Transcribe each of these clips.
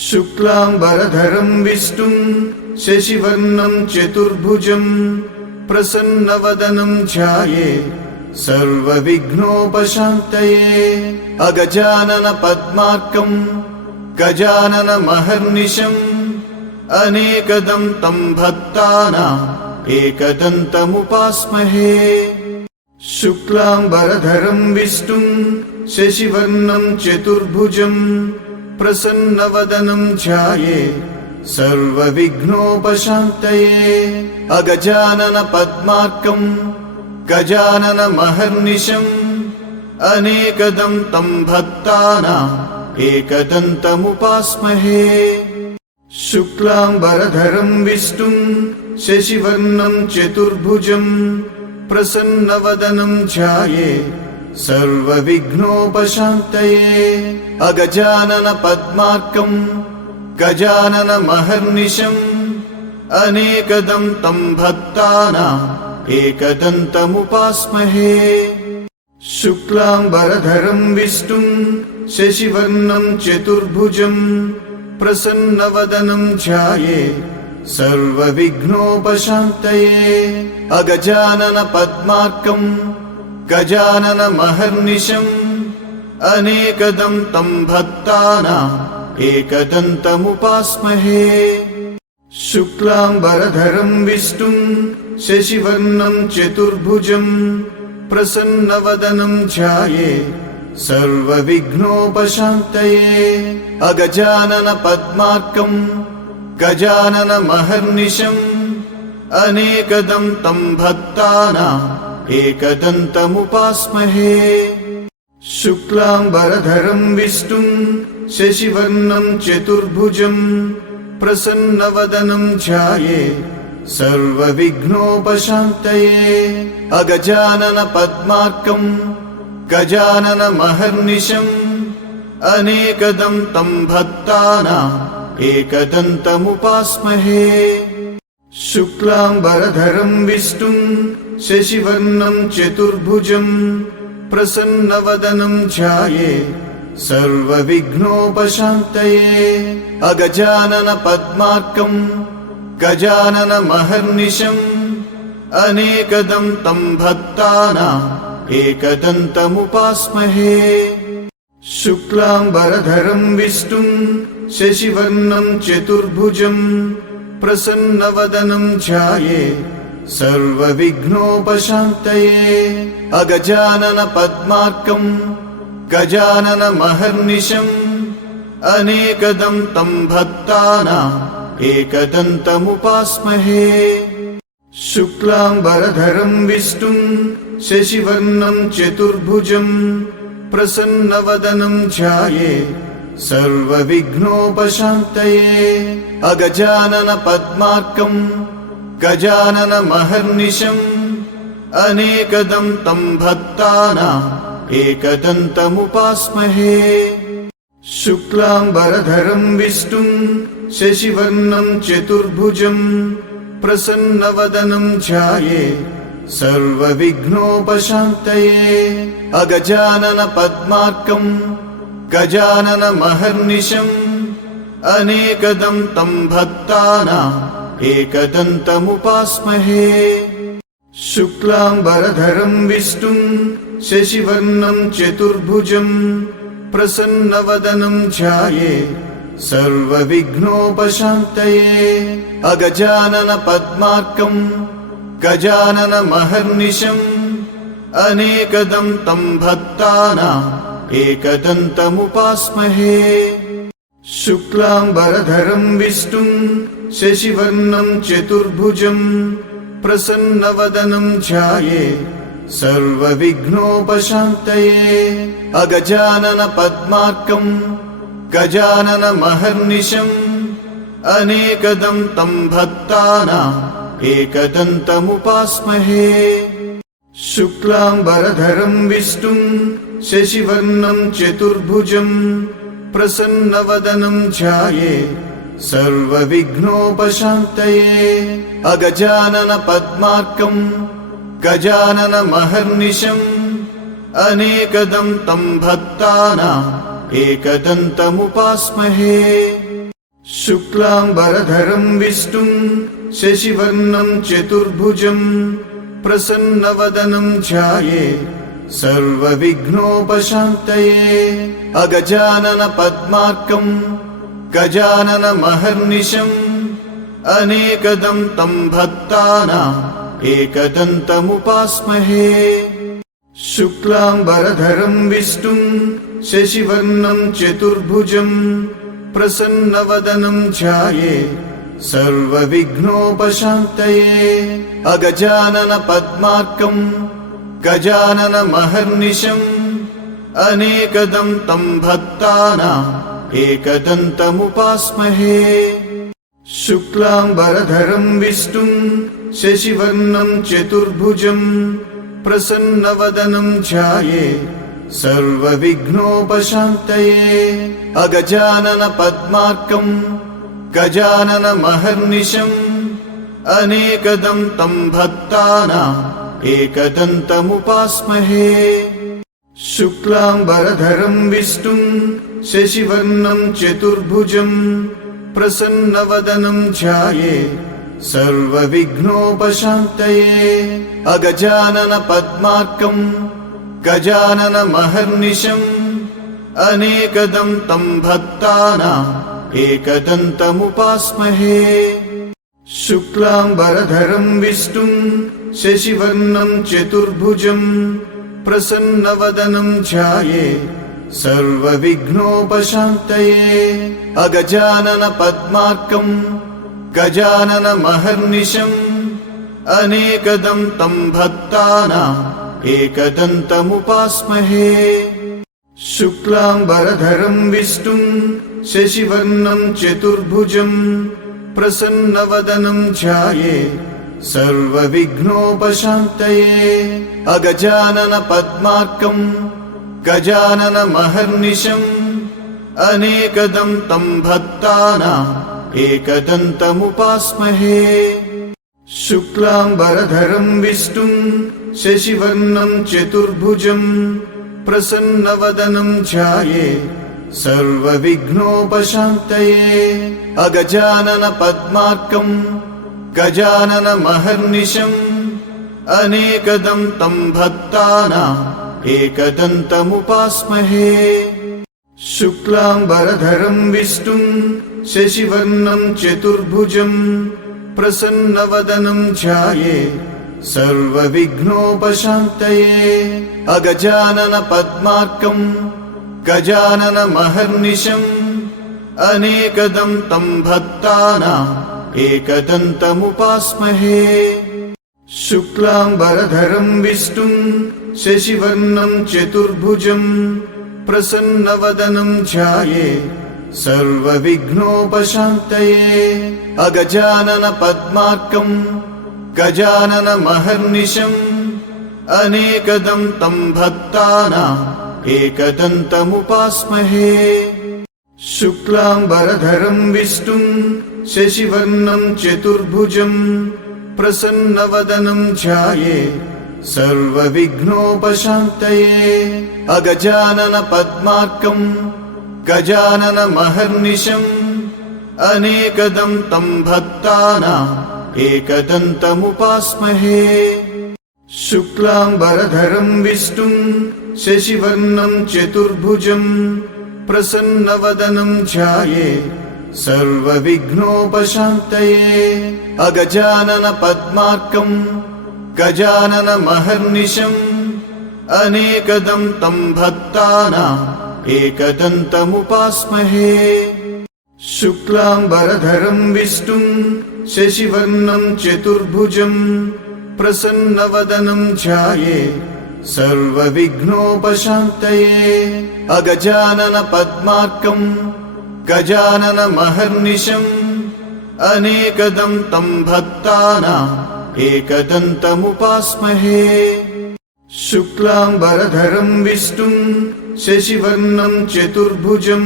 शुक्लांबरधरं विष्णुं शशिवर्णं चतुर्भुजं प्रसन्नवदनं ध्यायेत् सर्वविघ्नोपशान्तये। अगजानन पद्मार्कं गजाननमहर्निशम् अनेकदं तं भक्तानाम् एकदन्तमुपास्महे। शुक्लांबरधरं विष्णुं शशिवर्णं चतुर्भुजं प्रसन्नवदनं ध्यायेत् सर्वविघ्नोपशान्तये। अगजानन पद्मार्कं गजाननमहर्निशम् अनेकदं तं भक्तानाम् एकदन्तमुपास्महे। शुक्लांबरधरं विष्णुं शशिवर्णं चतुर्भुजं प्रसन्नवदनं ध्यायेत् सर्वविघ्नोपशान्तये। अगजानन पद्मार्कं गजाननमहर्निशम् अनेकदं तं भक्तानाम् एकदन्तमुपास्महे। शुक्लांबरधरं विष्णुं शशिवर्णं चतुर्भुजं प्रसन्नवदनं ध्यायेत् सर्वविघ्नोपशान्तये। अगजानन पद्मार्कं गजाननमहर्निशम् अनेकदं तं भक्तानाम् एकदन्तमुपास्महे। शुक्लांबरधरं विष्णुं शशिवर्णं चतुर्भुजं प्रसन्नवदनं ध्यायेत् सर्वविघ्नोपशान्तये। अगजानन पद्मार्कं गजाननमहर्निशम् अनेकदं तं भक्तानाम् एकदन्तमुपास्महे। शुक्लांबरधरं विष्णुं शशिवर्णं चतुर्भुजं प्रसन्नवदनं ध्यायेत् सर्वविघ्नोपशान्तये। अगजानन पद्मार्कं गजाननमहर्निशम् अनेकदं तं भक्तानाम् एकदन्तमुपास्महे। शुक्लांबरधरं विष्णुं शशिवर्णं चतुर्भुजं प्रसन्नवदनं ध्यायेत् सर्वविघ्नोपशान्तये। अगजानन पद्मार्कं गजाननमहर्निशम् अनेकदं तं भक्तानाम् एकदन्तमुपास्महे। शुक्लांबरधरं विष्णुं शशिवर्णं चतुर्भुजं प्रसन्नवदनं ध्यायेत् सर्वविघ्नोपशान्तये। अगजानन पद्मार्कं गजाननमहर्निशम् अनेकदं तं भक्तानाम् एकदन्तमुपास्महे। शुक्लांबरधरं विष्णुं शशिवर्णं चतुर्भुजं प्रसन्नवदनं ध्यायेत् सर्वविघ्नोपशान्तये। अगजानन पद्मार्कं गजाननमहर्निशम् अनेकदं तं भक्तानाम् एकदन्तमुपास्महे। शुक्लांबरधरं विष्णुं शशिवर्णं चतुर्भुजं प्रसन्नवदनं ध्यायेत् सर्वविघ्नोपशान्तये। अगजानन पद्मार्कं गजाननमहर्निशम् अनेकदं तं भक्तानाम् एकदन्तमुपास्महे। शुक्लांबरधरं विष्णुं शशिवर्णं चतुर्भुजं प्रसन्नवदनं ध्यायेत् सर्वविघ्नोपशान्तये। अगजानन पद्मार्कं गजाननमहर्निशम् अनेकदं तं भक्तानाम् एकदन्तमुपास्महे। शुक्लांबरधरं विष्णुं शशिवर्णं चतुर्भुजं प्रसन्नवदनं ध्यायेत् सर्वविघ्नोपशान्तये। अगजानन पद्मार्कं गजाननमहर्निशम् अनेकदं तं भक्तानाम् एकदन्तमुपास्महे। शुक्लांबरधरं विष्णुं शशिवर्णं चतुर्भुजं प्रसन्नवदनं ध्यायेत् सर्वविघ्नोपशान्तये। अगजानन पद्मार्कं गजाननमहर्निशम् अनेकदं तं भक्तानाम् एकदन्तमुपास्महे। शुक्लाम्बरधरं विष्णुं शशिवर्णं चतुर्भुजं प्रसन्नवदनं ध्यायेत् सर्वविघ्नोपशान्तये। अगजाननपद्मार्कं गजाननमहर्निशम् अनेकदं तं भक्तानाम् एकदन्तमुपास्महे। शुक्लाम्बरधरं विष्णुं शशिवर्णं चतुर्भुजं प्रसन्नवदनं ध्यायेत् सर्वविघ्नोपशान्तये। अगजाननपद्मार्कं गजाननमहर्निशम् अनेकदं तं भक्तानाम् एकदन्तमुपास्महे। शुक्लाम्बरधरं विष्णुं शशिवर्णं चतुर्भुजं प्रसन्नवदनं ध्यायेत् सर्वविघ्नोपशान्तये। अगजाननपद्मार्कं गजाननमहर्निशम् अनेकदं तं भक्तानाम् एकदन्तमुपास्महे। शुक्लाम्बरधरं विष्णुं शशिवर्णं चतुर्भुजं प्रसन्नवदनं ध्यायेत् सर्वविघ्नोपशान्तये। अगजाननपद्मार्कं गजाननमहर्निशम् अनेकदं तं भक्तानाम् एकदन्तमुपास्महे। शुक्लाम्बरधरं विष्णुं शशिवर्णं चतुर्भुजं प्रसन्नवदनं ध्यायेत् सर्वविघ्नोपशान्तये। अगजाननपद्मार्कं गजाननमहर्निशम् अनेकदं तं भक्तानाम् एकदन्तमुपास्महे। शुक्लाम्बरधरं विष्णुं शशिवर्णं चतुर्भुजं प्रसन्नवदनं ध्यायेत् सर्वविघ्नोपशान्तये। अगजाननपद्मार्कं गजाननमहर्निशम् अनेकदं तं भक्तानाम् एकदन्तमुपास्महे। शुक्लाम्बरधरं विष्णुं शशिवर्णं चतुर्भुजं प्रसन्नवदनं ध्यायेत् सर्वविघ्नोपशान्तये। अगजाननपद्मार्कं गजाननमहर्निशम् अनेकदं तं भक्तानाम् एकदन्तमुपास्महे। शुक्लाम्बरधरं विष्णुं शशिवर्णं चतुर्भुजं प्रसन्नवदनं ध्यायेत् सर्वविघ्नोपशान्तये। अगजाननपद्मार्कं गजाननमहर्निशम् अनेकदं तं भक्तानाम् एकदन्तमुपास्महे। शुक्लाम्बरधरं विष्णुं शशिवर्णं चतुर्भुजं प्रसन्नवदनं ध्यायेत् सर्वविघ्नोपशान्तये। अगजाननपद्मार्कं गजाननमहर्निशम् अनेकदं तं भक्तानाम् एकदन्तमुपास्महे। शुक्लाम्बरधरं विष्णुं शशिवर्णं चतुर्भुजं प्रसन्नवदनं ध्यायेत् सर्वविघ्नोपशान्तये। अगजाननपद्मार्कं गजाननमहर्निशम् अनेकदं तं भक्तानाम् एकदन्तमुपास्महे। शुक्लाम्बरधरं विष्णुं शशिवर्णं चतुर्भुजं प्रसन्नवदनं ध्यायेत् सर्वविघ्नोपशान्तये। अगजाननपद्मार्कं गजाननमहर्निशम् अनेकदं तं भक्तानाम् एकदन्तमुपास्महे। शुक्लाम्बरधरं विष्णुं शशिवर्णं चतुर्भुजं प्रसन्नवदनं ध्यायेत् सर्वविघ्नोपशान्तये। अगजाननपद्मार्कं गजाननमहर्निशम् अनेकदं तं भक्तानाम् एकदन्तमुपास्महे। शुक्लाम्बरधरं विष्णुं शशिवर्णं चतुर्भुजं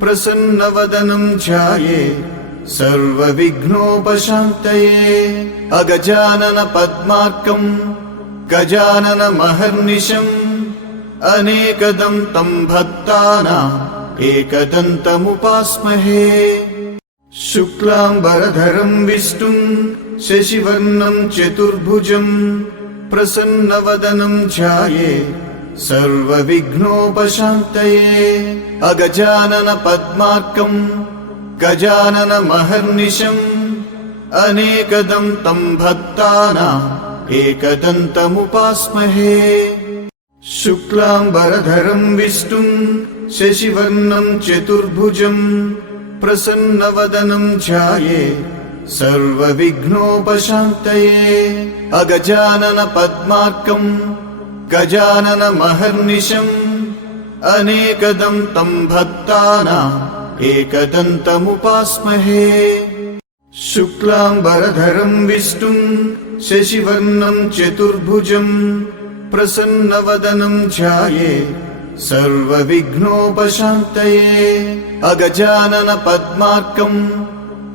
प्रसन्नवदनं ध्यायेत् सर्वविघ्नोपशान्तये। अगजाननपद्मार्कं गजाननमहर्निशम् अनेकदं तं भक्तानाम् एकदन्तमुपास्महे। शुक्लाम्बरधरं विष्णुं शशिवर्णं चतुर्भुजं प्रसन्नवदनं ध्यायेत् सर्वविघ्नोपशान्तये। अगजानन पद्मार्कं गजाननमहर्निशम् अनेकदं तं भक्तानाम् एकदन्तमुपास्महे। शुक्लाम्बरधरं विष्णुं शशिवर्णं चतुर्भुजं प्रसन्नवदनं ध्यायेत् सर्वविघ्नोपशान्तये। अगजानन पद्मार्कं गजाननमहर्निशम् अनेकदं तं भक्तानाम् एकदन्तमुपास्महे। शुक्लाम्बरधरं विष्णुं शशिवर्णं चतुर्भुजं प्रसन्नवदनं ध्यायेत् सर्वविघ्नोपशान्तये। अगजानन पद्मार्कं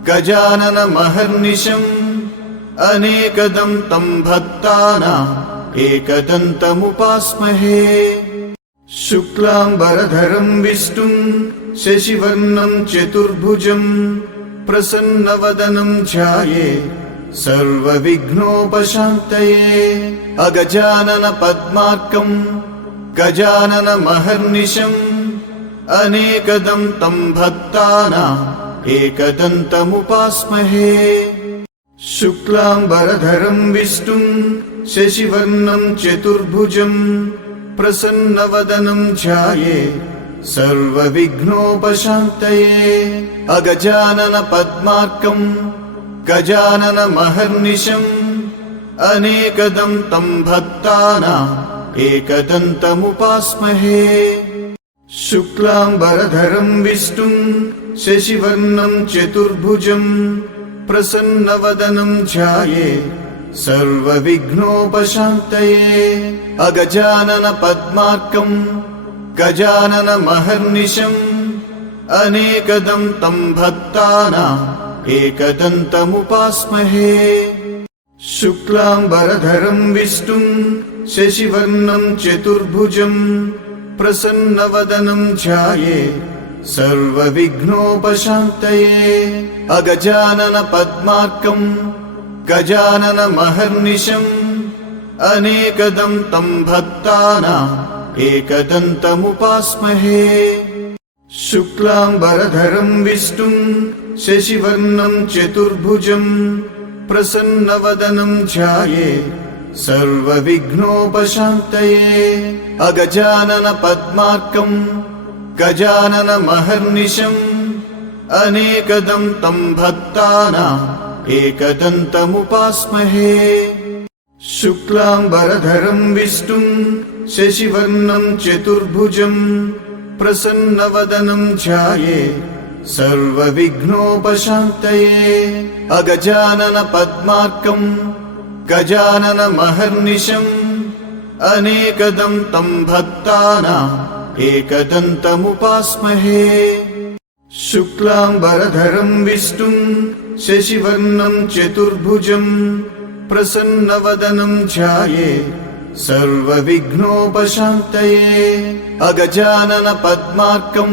गजाननमहर्निशम् अनेकदं तं भक्तानाम् एकदन्तमुपास्महे। शुक्लाम्बरधरं विष्णुं शशिवर्णं चतुर्भुजं प्रसन्नवदनं ध्यायेत् सर्वविघ्नोपशान्तये। अगजानन पद्मार्कं गजाननमहर्निशम् अनेकदं तं भक्तानाम् एकदन्तमुपास्महे। शुक्लाम्बरधरं विष्णुं शशिवर्णं चतुर्भुजं प्रसन्नवदनं ध्यायेत् सर्वविघ्नोपशान्तये। अगजानन पद्मार्कं गजाननमहर्निशम् अनेकदं तं भक्तानाम् एकदन्तमुपास्महे। शुक्लाम्बरधरं विष्णुं शशिवर्णं चतुर्भुजं प्रसन्नवदनं ध्यायेत् सर्वविघ्नोपशान्तये। अगजानन पद्मार्कं गजाननमहर्निशम् अनेकदं तं भक्तानाम् एकदन्तमुपास्महे। शुक्लाम्बरधरं विष्णुं शशिवर्णं चतुर्भुजं प्रसन्नवदनं ध्यायेत् सर्वविघ्नोपशान्तये। अगजानन पद्मार्कं गजाननमहर्निशम् अनेकदं तं भक्तानाम् एकदन्तमुपास्महे। शुक्लाम्बरधरं विष्णुं शशिवर्णं चतुर्भुजं प्रसन्नवदनं ध्यायेत् सर्वविघ्नोपशान्तये। अगजानन पद्मार्कं गजाननमहर्निशम् अनेकदं तं भक्तानाम् एकदन्तमुपास्महे। शुक्लाम्बरधरं विष्णुं शशिवर्णं चतुर्भुजं प्रसन्नवदनं ध्यायेत् सर्वविघ्नोपशान्तये। अगजानन पद्मार्कं गजाननमहर्निशम् अनेकदं तं भक्तानाम् एकदन्तमुपास्महे। शुक्लाम्बरधरं विष्णुं शशिवर्णं चतुर्भुजं प्रसन्नवदनं ध्यायेत् सर्वविघ्नोपशान्तये। अगजानन पद्मार्कं गजाननमहर्निशम् अनेकदं तं भक्तानाम् एकदन्तमुपास्महे। शुक्लाम्बरधरं विष्णुं शशिवर्णं चतुर्भुजं प्रसन्नवदनं ध्यायेत् सर्वविघ्नोपशान्तये। अगजानन पद्मार्कं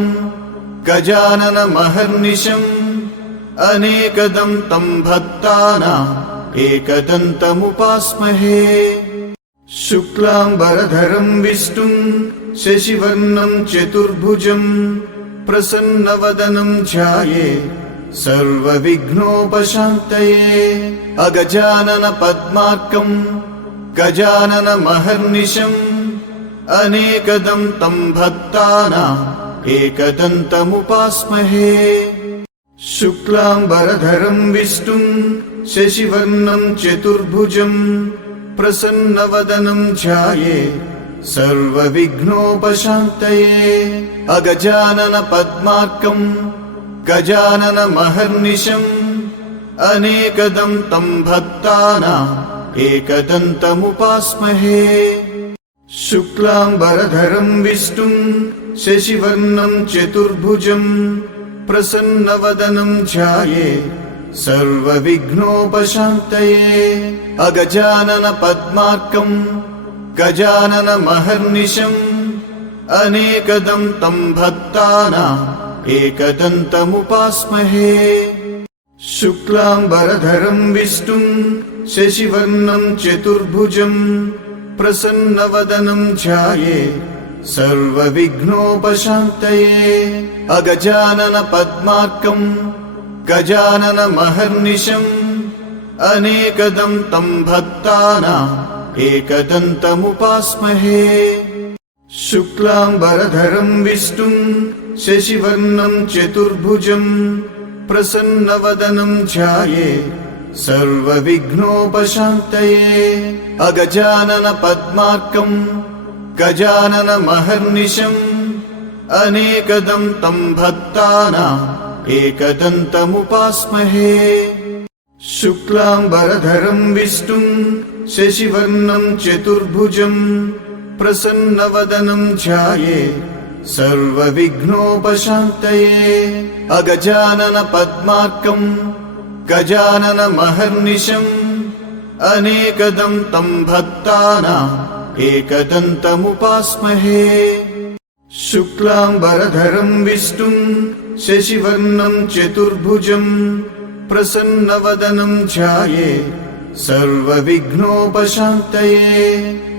गजाननमहर्निशम् अनेकदं तं भक्तानाम् एकदन्तमुपास्महे। शुक्लाम्बरधरं विष्णुं शशिवर्णं चतुर्भुजं प्रसन्नवदनं ध्यायेत् सर्वविघ्नोपशान्तये। अगजानन पद्मार्कं गजाननमहर्निशम् अनेकदं तं भक्तानाम् एकदन्तमुपास्महे। शुक्लाम्बरधरं विष्णुं शशिवर्णं चतुर्भुजं प्रसन्नवदनं ध्यायेत् सर्वविघ्नोपशान्तये। अगजानन पद्मार्कं गजाननमहर्निशम् अनेकदं तं भक्तानाम् एकदन्तमुपास्महे। शुक्लाम्बरधरं विष्णुं शशिवर्णं चतुर्भुजं प्रसन्नवदनं ध्यायेत् सर्वविघ्नोपशान्तये। अगजानन पद्मार्कं गजाननमहर्निशम् अनेकदं तं भक्तानाम् एकदन्तमुपास्महे। शुक्लाम्बरधरं विष्णुं शशिवर्णं चतुर्भुजं प्रसन्नवदनं ध्यायेत् सर्वविघ्नोपशान्तये। अगजानन पद्मार्कं गजाननमहर्निशम् अनेकदं तं भक्तानाम् एकदन्तमुपास्महे। शुक्लाम्बरधरं विष्णुं शशिवर्णं चतुर्भुजं प्रसन्नवदनं ध्यायेत् सर्वविघ्नोपशान्तये। अगजानन पद्मार्कं गजाननमहर्निशम् अनेकदं तं भक्तानाम् एकदन्तमुपास्महे। शुक्लाम्बरधरं विष्णुं शशिवर्णं चतुर्भुजं प्रसन्नवदनं ध्यायेत् सर्वविघ्नोपशान्तये। अगजानन पद्मार्कं गजाननमहर्निशम् अनेकदं तं भक्तानाम् एकदन्तमुपास्महे। शुक्लाम्बरधरं विष्णुं शशिवर्णं चतुर्भुजं प्रसन्नवदनं ध्यायेत् सर्वविघ्नोपशान्तये।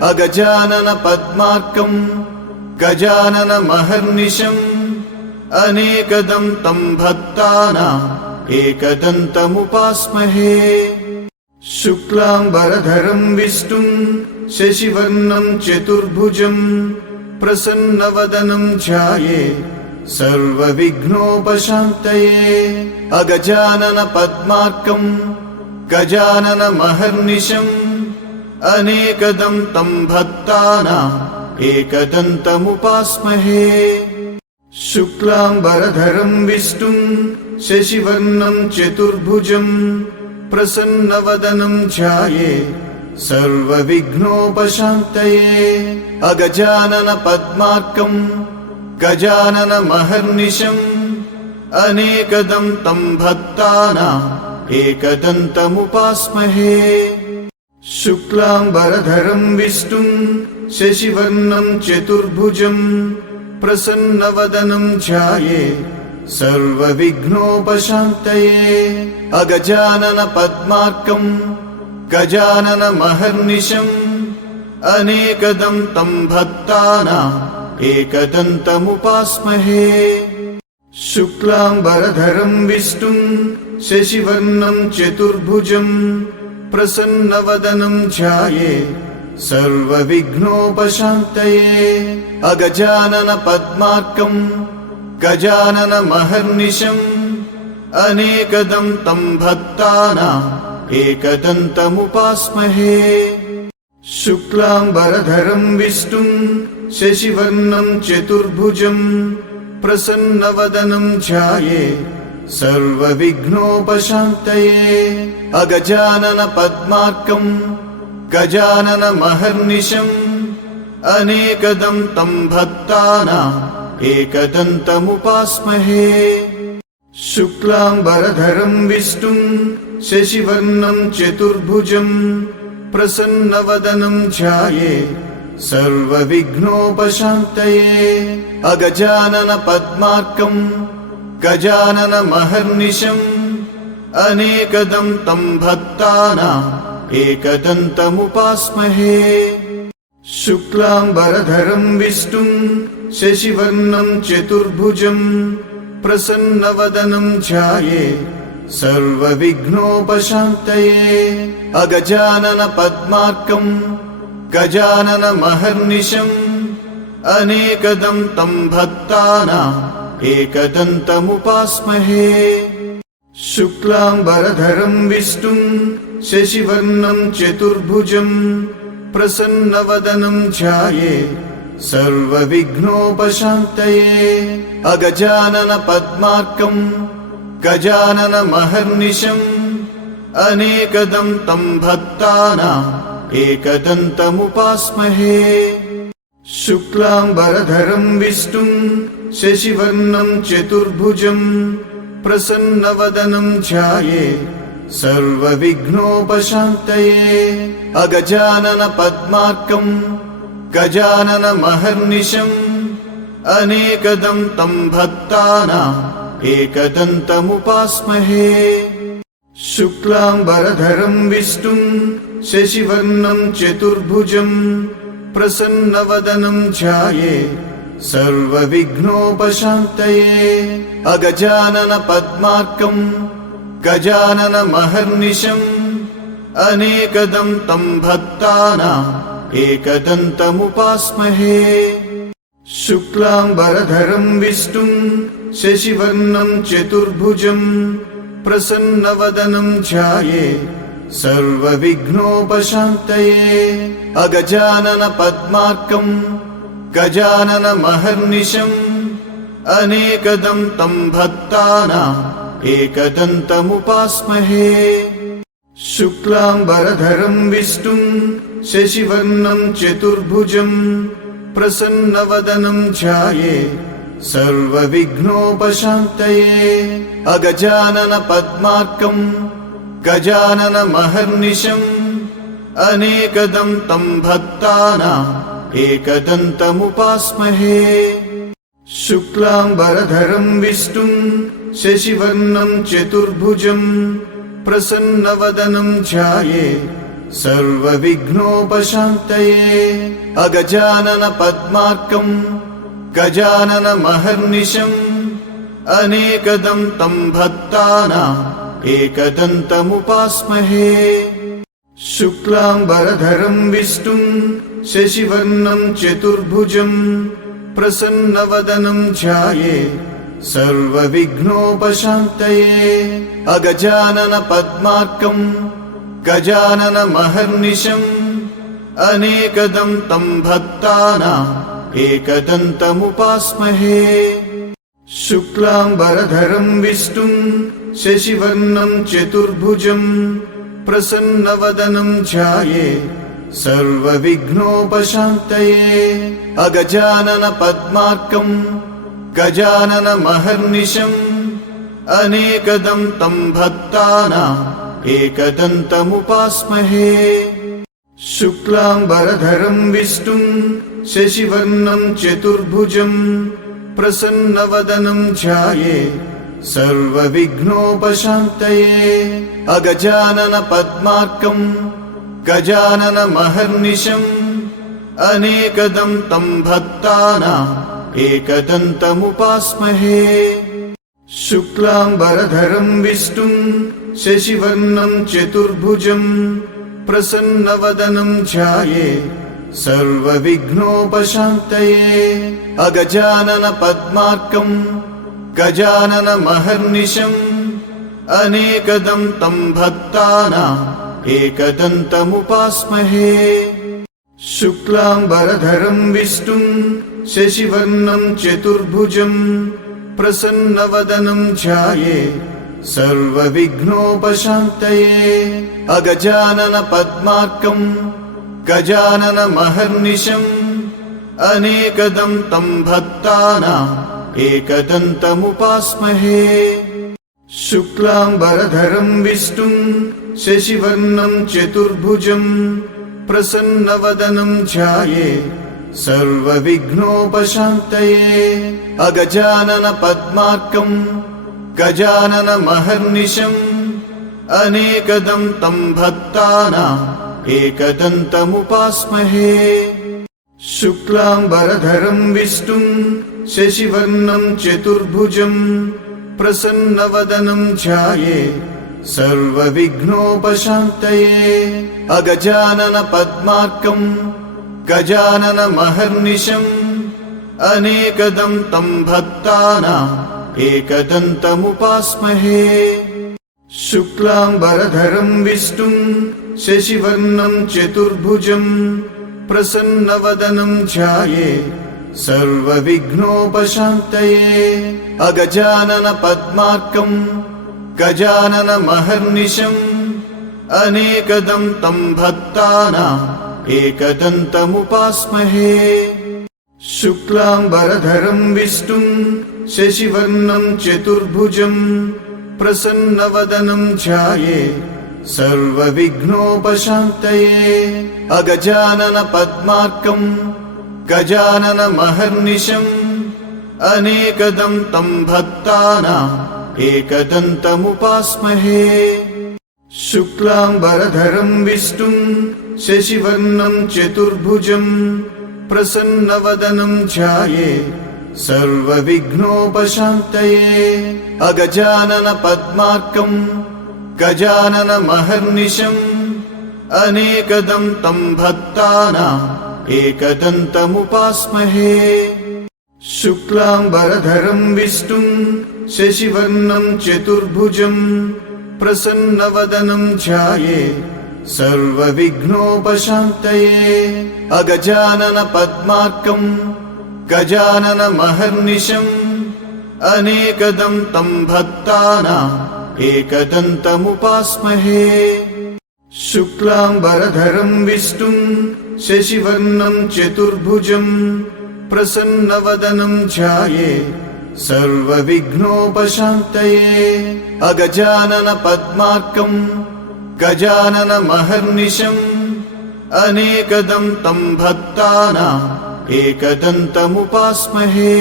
अगजानन पद्मार्कं गजाननमहर्निशम् अनेकदं तं भक्तानाम् एकदन्तमुपास्महे। शुक्लाम्बरधरं विष्णुं शशिवर्णं चतुर्भुजं प्रसन्नवदनं ध्यायेत् सर्वविघ्नोपशान्तये। अगजानन पद्मार्कं गजाननमहर्निशम् अनेकदं तं भक्तानाम् एकदन्तमुपास्महे। शुक्लाम्बरधरं विष्णुं शशिवर्णं चतुर्भुजं प्रसन्नवदनं ध्यायेत् सर्वविघ्नोपशान्तये। अगजानन पद्मार्कं गजाननमहर्निशम् अनेकदं तं भक्तानाम् एकदन्तमुपास्महे। शुक्लाम्बरधरं विष्णुं शशिवर्णं चतुर्भुजं प्रसन्नवदनं ध्यायेत् सर्वविघ्नोपशान्तये। अगजानन पद्मार्कं गजाननमहर्निशम् अनेकदं तं भक्तानाम् एकदन्तमुपास्महे। शुक्लाम्बरधरं विष्णुं शशिवर्णं चतुर्भुजं प्रसन्नवदनं ध्यायेत् सर्वविघ्नोपशान्तये। अगजानन पद्मार्कं गजाननमहर्निशम् अनेकदं तं भक्तानाम् एकदन्तमुपास्महे। शुक्लाम्बरधरं विष्णुं शशिवर्णं चतुर्भुजं प्रसन्नवदनं ध्यायेत् सर्वविघ्नोपशान्तये। अगजानन पद्मार्कं गजाननमहर्निशम् अनेकदं तं भक्तानाम् एकदन्तमुपास्महे। शुक्लाम्बरधरं विष्णुं शशिवर्णं चतुर्भुजं प्रसन्नवदनं ध्यायेत् सर्वविघ्नोपशान्तये। अगजानन पद्मार्कं गजाननमहर्निशम् अनेकदं तं भक्तानाम् एकदन्तमुपास्महे। शुक्लाम्बरधरं विष्णुं शशिवर्णं चतुर्भुजं प्रसन्नवदनं ध्यायेत् सर्वविघ्नोपशान्तये। अगजानन पद्मार्कं गजाननमहर्निशम् अनेकदं तं भक्तानाम् एकदन्तमुपास्महे। शुक्लाम्बरधरं विष्णुं शशिवर्णं चतुर्भुजं प्रसन्नवदनं ध्यायेत् सर्वविघ्नोपशान्तये। अगजानन पद्मार्कं गजाननमहर्निशम् अनेकदं तं भक्तानाम् एकदन्तमुपास्महे। शुक्लाम्बरधरं विष्णुं शशिवर्णं चतुर्भुजं प्रसन्नवदनं ध्यायेत् सर्वविघ्नोपशान्तये। अगजानन पद्मार्कं गजाननमहर्निशम् अनेकदं तं भक्तानाम् एकदन्तमुपास्महे। शुक्लाम्बरधरं विष्णुं शशिवर्णं चतुर्भुजं प्रसन्नवदनं ध्यायेत् सर्वविघ्नोपशान्तये अगजानन पद्मार्कं गजाननमहर्निशम् अनेकदं तं भक्तानाम् एकदन्तमुपास्महे शुक्लाम्बरधरं विष्णुं शशिवर्णं चतुर्भुजं प्रसन्नवदनं ध्यायेत् सर्वविघ्नोपशान्तये अगजानन पद्मार्कं गजाननमहर्निशम् अनेकदं तं भक्तानाम् एकदन्तमुपास्महे शुक्लाम्बरधरं विष्णुं शशिवर्णं चतुर्भुजं प्रसन्नवदनं ध्यायेत् सर्वविघ्नोपशान्तये अगजानन पद्मार्कं गजाननमहर्निशम् अनेकदं तं भक्तानाम् एकदन्तमुपास्महे शुक्लाम्बरधरं विष्णुं शशिवर्णं चतुर्भुजं प्रसन्नवदनं ध्यायेत् सर्वविघ्नोपशान्तये अगजानन पद्मार्कं गजाननमहर्निशम् अनेकदं तं भक्तानाम् एकदन्तमुपास्महे शुक्लाम्बरधरं विष्णुं शशिवर्णं चतुर्भुजं प्रसन्नवदनं ध्यायेत् सर्वविघ्नोपशान्तये अगजानन पद्मार्कं गजाननमहर्निशम् अनेकदं तं भक्तानाम् एकदन्तमुपास्महे शुक्लाम्बरधरं विष्णुं शशिवर्णं चतुर्भुजं प्रसन्नवदनं ध्यायेत् सर्वविघ्नोपशान्तये अगजानन पद्मार्कं गजाननमहर्निशम् अनेकदं तं भक्तानाम् एकदन्तमुपास्महे शुक्लाम्बरधरं विष्णुं शशिवर्णं चतुर्भुजं प्रसन्नवदनं ध्यायेत् सर्वविघ्नोपशान्तये अगजानन पद्मार्कं गजाननमहर्निशम् अनेकदं तं भक्तानाम् एकदन्तमुपास्महे शुक्लाम्बरधरं विष्णुं शशिवर्णं चतुर्भुजं प्रसन्नवदनं ध्यायेत् सर्वविघ्नोपशान्तये अगजानन पद्मार्कं गजाननमहर्निशम् अनेकदं तं भक्तानाम् एकदन्तमुपास्महे शुक्लाम्बरधरं विष्णुं शशिवर्णं चतुर्भुजं प्रसन्नवदनं ध्यायेत् सर्वविघ्नोपशान्तये अगजानन पद्मार्कं गजाननमहर्निशम् अनेकदं तं भक्तानाम् एकदन्तमुपास्महे शुक्लाम्बरधरं विष्णुं शशिवर्णं चतुर्भुजं प्रसन्नवदनं ध्यायेत् सर्वविघ्नोपशान्तये अगजानन पद्मार्कं गजाननमहर्निशम् अनेकदं तं भक्तानाम् एकदन्तमुपास्महे शुक्लाम्बरधरं विष्णुं शशिवर्णं चतुर्भुजं प्रसन्नवदनं ध्यायेत् सर्वविघ्नोपशान्तये अगजानन पद्मार्कं गजाननमहर्निशम् अनेकदं तं भक्तानाम् एकदन्तमुपास्महे शुक्लाम्बरधरं विष्णुं शशिवर्णं चतुर्भुजं प्रसन्नवदनं ध्यायेत् सर्वविघ्नोपशान्तये अगजानन पद्मार्कं गजाननमहर्निशम् अनेकदं तं भक्तानाम् एकदन्तमुपास्महे शुक्लाम्बरधरं विष्णुं शशिवर्णं चतुर्भुजं शुक्लाम्बरधरं विष्णुं शशिवर्णं चतुर्भुजं प्रसन्नवदनं ध्यायेत् सर्वविघ्नोपशान्तये अगजानन पद्मार्कं गजाननमहर्निशम् अनेकदं तं भक्तानाम् एकदन्तमुपास्महे शुक्लाम्बरधरं विष्णुं शशिवर्णं चतुर्भुजं प्रसन्नवदनं ध्यायेत् सर्वविघ्नोपशान्तये अगजानन पद्मार्कं गजाननमहर्निशम् अनेकदं तं भक्तानाम् एकदन्तमुपास्महे शुक्लाम्बरधरं विष्णुं शशिवर्णं चतुर्भुजं प्रसन्नवदनं ध्यायेत् सर्वविघ्नोपशान्तये। अगजाननपद्मार्कं गजाननमहर्निशम् अनेकदं तं भक्तानाम् एकदन्तमुपास्महे। शुक्लाम्बरधरं विष्णुं शशिवर्णं चतुर्भुजं प्रसन्नवदनं ध्यायेत् सर्वविघ्नोपशान्तये। अगजाननपद्मार्कं गजाननमहर्निशम् अनेकदं तं भक्तानाम् एकदन्तमुपास्महे। शुक्लाम्बरधरं विष्णुं शशिवर्णं चतुर्भुजं प्रसन्नवदनं ध्यायेत् सर्वविघ्नोपशान्तये। अगजाननपद्मार्कं गजाननमहर्निशम् अनेकदं तं भक्तानाम् एकदन्तमुपास्महे।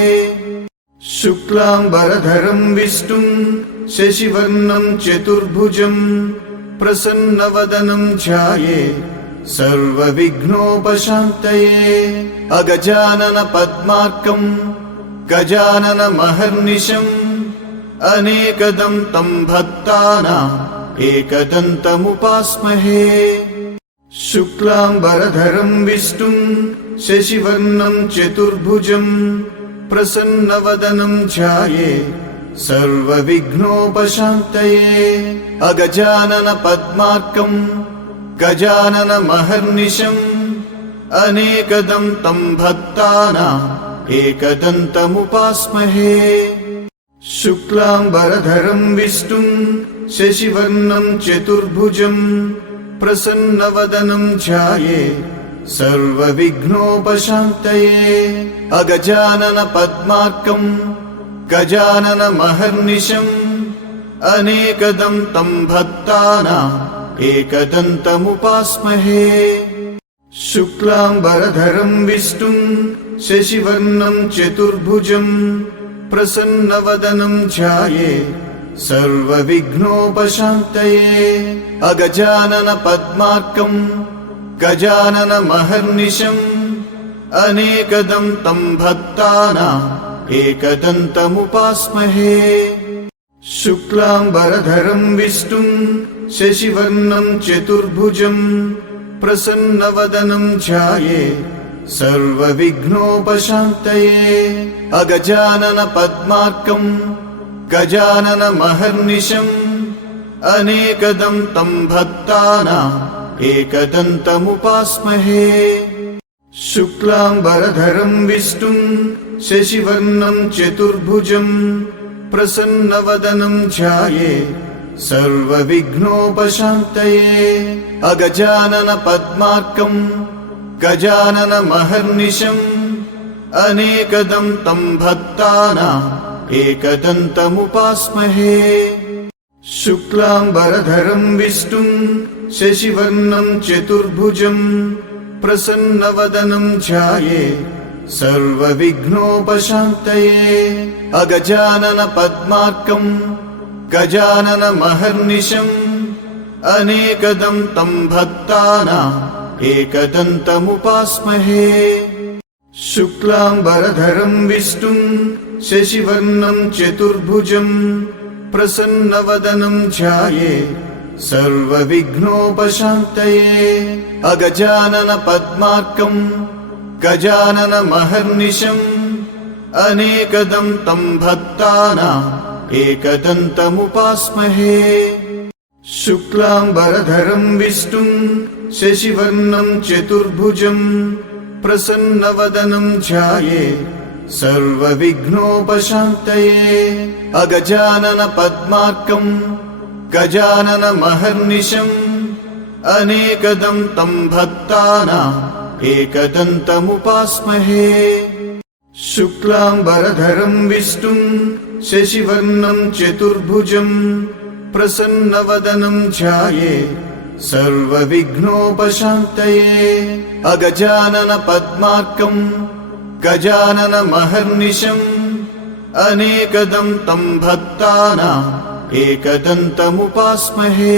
शुक्लाम्बरधरं विष्णुं शशिवर्णं चतुर्भुजं प्रसन्नवदनं ध्यायेत् सर्वविघ्नोपशान्तये। अगजाननपद्मार्कं गजाननमहर्निशम् अनेकदं तं भक्तानाम् एकदन्तमुपास्महे। शुक्लाम्बरधरं विष्णुं शशिवर्णं चतुर्भुजं प्रसन्नवदनं ध्यायेत् सर्वविघ्नोपशान्तये। अगजाननपद्मार्कं गजाननमहर्निशम् अनेकदं तं भक्तानाम् एकदन्तमुपास्महे। शुक्लाम्बरधरं विष्णुं शशिवर्णं चतुर्भुजं प्रसन्नवदनं ध्यायेत् सर्वविघ्नोपशान्तये। अगजाननपद्मार्कं गजाननमहर्निशम् अनेकदं तं भक्तानाम् एकदन्तमुपास्महे। शुक्लाम्बरधरं विष्णुं शशिवर्णं चतुर्भुजं प्रसन्नवदनं ध्यायेत् सर्वविघ्नोपशान्तये। अगजाननपद्मार्कं गजाननमहर्निशम् अनेकदं तं भक्तानाम् एकदन्तमुपास्महे। शुक्लाम्बरधरं विष्णुं शशिवर्णं चतुर्भुजं प्रसन्नवदनं ध्यायेत् सर्वविघ्नोपशान्तये। अगजाननपद्मार्कं गजाननमहर्निशम् अनेकदं तं भक्तानाम् एकदन्तमुपास्महे। शुक्लाम्बरधरं विष्णुं शशिवर्णं चतुर्भुजं प्रसन्नवदनं ध्यायेत् सर्वविघ्नोपशान्तये। अगजाननपद्मार्कं गजाननमहर्निशम् अनेकदं तं भक्तानाम् एकदन्तमुपास्महे। शुक्लाम्बरधरं विष्णुं शशिवर्णं चतुर्भुजं प्रसन्नवदनं ध्यायेत् सर्वविघ्नोपशान्तये। अगजाननपद्मार्कं गजाननमहर्निशम् अनेकदं तं भक्तानाम् एकदन्तमुपास्महे। शुक्लाम्बरधरं विष्णुं शशिवर्णं चतुर्भुजं प्रसन्नवदनं ध्यायेत् सर्वविघ्नोपशान्तये। अगजाननपद्मार्कं गजाननमहर्निशम् अनेकदं तं भक्तानाम् एकदन्तमुपास्महे। शुक्लाम्बरधरं विष्णुं शशिवर्णं चतुर्भुजं प्रसन्नवदनं ध्यायेत् सर्वविघ्नोपशान्तये। अगजाननपद्मार्कं गजाननमहर्निशम् अनेकदं तं भक्तानाम् एकदन्तमुपास्महे। शुक्लाम्बरधरं विष्णुं शशिवर्णं चतुर्भुजं प्रसन्नवदनं ध्यायेत् सर्वविघ्नोपशान्तये। अगजाननपद्मार्कं गजाननमहर्निशम् अनेकदं तं भक्तानाम् एकदन्तमुपास्महे।